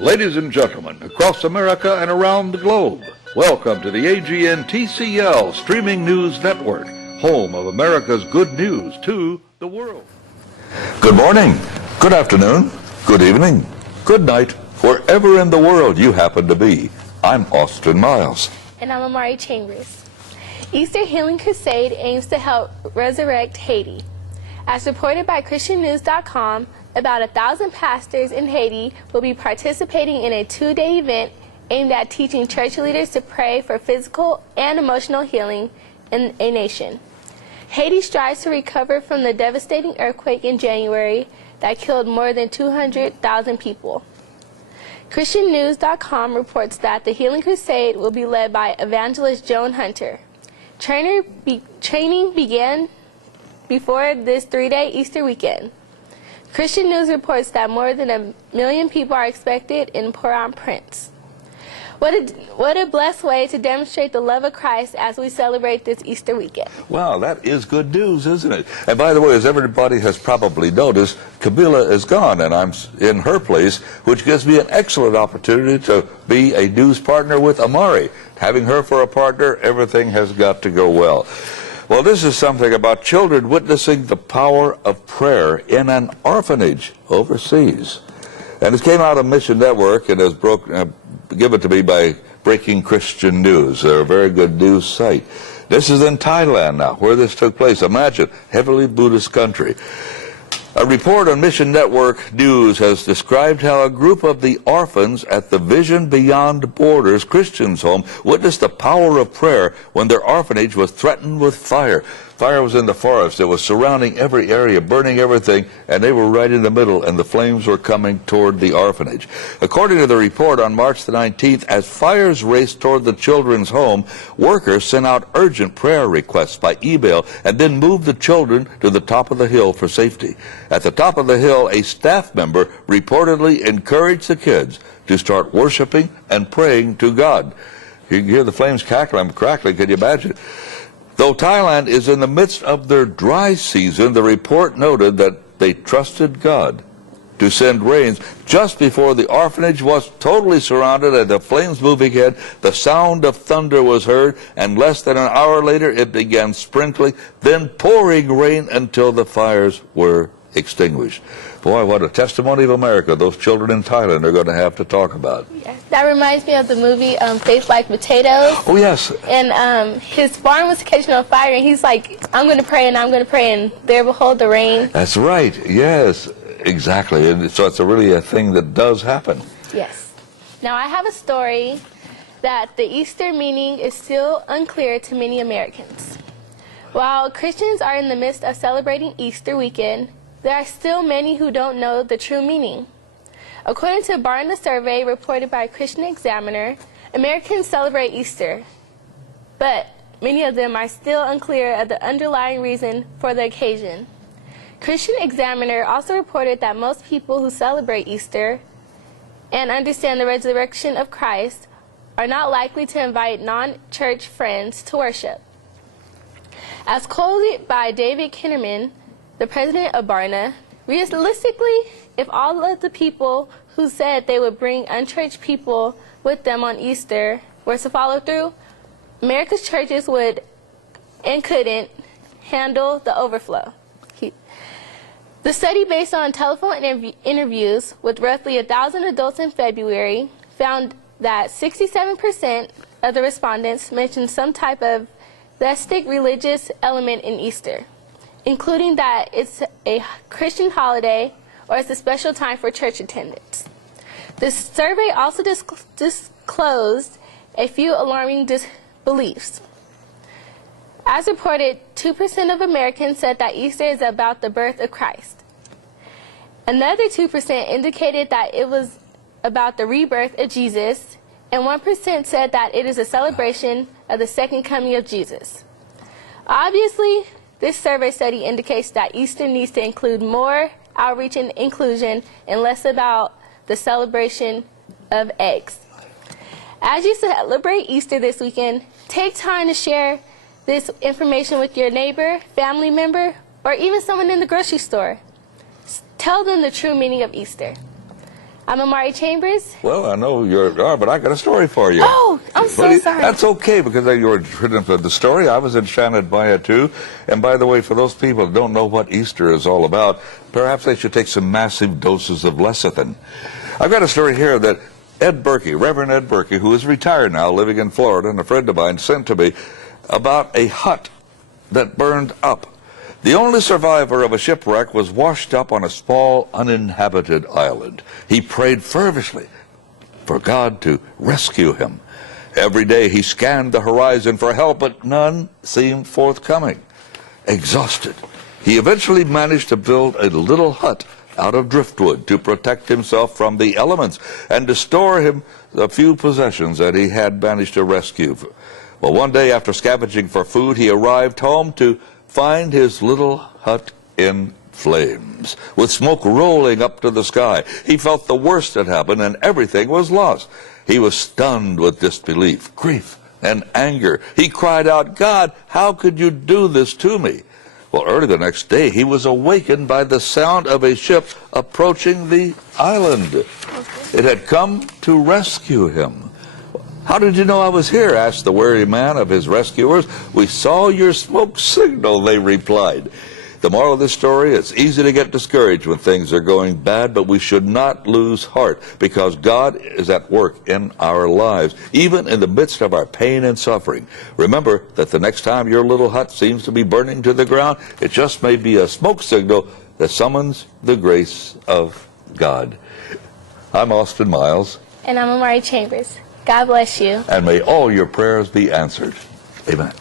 Ladies and gentlemen, across America and around the globe, welcome to the AGN TCL Streaming News Network, home of America's good news to the world. Good morning, good afternoon, good evening, good night, wherever in the world you happen to be. I'm Austin Miles. And I'm Amari Chambers. Easter Healing Crusade aims to help resurrect Haiti. As reported by ChristianNews.com, about 1,000 pastors in Haiti will be participating in a 2-day event aimed at teaching church leaders to pray for physical and emotional healing in a nation. Haiti strives to recover from the devastating earthquake in January that killed more than 200,000 people. ChristianNews.com reports that the Healing Crusade will be led by evangelist Joan Hunter. Training began before this 3-day Easter weekend. Christian News reports that more than 1 million people are expected in Port-au-Prince. What a blessed way to demonstrate the love of Christ as we celebrate this Easter weekend. Wow, that is good news, isn't it? And by the way, as everybody has probably noticed, Camila is gone, and I'm in her place, which gives me an excellent opportunity to be a news partner with Amari. Having her for a partner, everything has got to go well. Well, this is something about children witnessing the power of prayer in an orphanage overseas. And it came out of Mission Network and is given to me by Breaking Christian News. They're a very good news site. This is in Thailand now, where this took place. Imagine, heavily Buddhist country. A report on Mission Network News has described how a group of the orphans at the Vision Beyond Borders Christians home witnessed the power of prayer when their orphanage was threatened with fire. Fire was in the forest. It was surrounding every area, burning everything, and they were right in the middle, and the flames were coming toward the orphanage. According to the report on March the 19th, as fires raced toward the children's home, workers sent out urgent prayer requests by email and then moved the children to the top of the hill for safety. At the top of the hill, a staff member reportedly encouraged the kids to start worshiping and praying to God. You can hear the flames crackling, can you imagine? Though Thailand is in the midst of their dry season, the report noted that they trusted God to send rains. Just before the orphanage was totally surrounded and the flames moving in, the sound of thunder was heard, and less than an hour later it began sprinkling, then pouring rain until the fires were extinguished. Boy, what a testimony of America those children in Thailand are going to have to talk about. Yes. That reminds me of the movie Faith Like Potatoes. Oh, yes. And his barn was catching on fire, and he's like, I'm going to pray, and I'm going to pray, and there behold the rain. That's right. Yes, exactly. And so it's really a thing that does happen. Yes. Now, I have a story that the Easter meaning is still unclear to many Americans. While Christians are in the midst of celebrating Easter weekend, there are still many who don't know the true meaning. According to a Barna survey reported by Christian Examiner, Americans celebrate Easter, but many of them are still unclear of the underlying reason for the occasion. Christian Examiner also reported that most people who celebrate Easter and understand the resurrection of Christ are not likely to invite non-church friends to worship. As quoted by David Kinnerman, the president of Barna, realistically, if all of the people who said they would bring unchurched people with them on Easter were to follow through, America's churches would and couldn't handle the overflow. The study, based on telephone interviews with roughly 1,000 adults in February, found that 67% of the respondents mentioned some type of vested religious element in Easter, including that it's a Christian holiday or it's a special time for church attendance. The survey also disclosed a few alarming beliefs. As reported, 2% of Americans said that Easter is about the birth of Christ. Another 2% indicated that it was about the rebirth of Jesus, and 1% said that it is a celebration of the second coming of Jesus. Obviously, this survey study indicates that Easter needs to include more outreach and inclusion and less about the celebration of eggs. As you celebrate Easter this weekend, take time to share this information with your neighbor, family member, or even someone in the grocery store. Tell them the true meaning of Easter. I'm Amari Chambers. Well, I know you are, but I got a story for you. Oh, I'm so sorry. That's okay, because you were written for the story. I was enchanted by it, too. And by the way, for those people who don't know what Easter is all about, perhaps they should take some massive doses of lecithin. I've got a story here that Ed Berkey, Reverend Ed Berkey, who is retired now, living in Florida, and a friend of mine, sent to me about a hut that burned up. The only survivor of a shipwreck was washed up on a small, uninhabited island. He prayed fervently for God to rescue him. Every day he scanned the horizon for help, but none seemed forthcoming. Exhausted, he eventually managed to build a little hut out of driftwood to protect himself from the elements and to store him the few possessions that he had managed to rescue. Well, one day after scavenging for food, he arrived home to find his little hut in flames, with smoke rolling up to the sky. He felt the worst had happened and everything was lost. He was stunned with disbelief, grief, and anger. He cried out, "God, how could you do this to me?" Well, early the next day, he was awakened by the sound of a ship approaching the island. It had come to rescue him. "How did you know I was here?" asked the weary man of his rescuers. "We saw your smoke signal," they replied. The moral of this story, it's easy to get discouraged when things are going bad, but we should not lose heart, because God is at work in our lives, even in the midst of our pain and suffering. Remember that the next time your little hut seems to be burning to the ground, it just may be a smoke signal that summons the grace of God. I'm Austin Miles. And I'm Amari Chambers. God bless you. And may all your prayers be answered. Amen.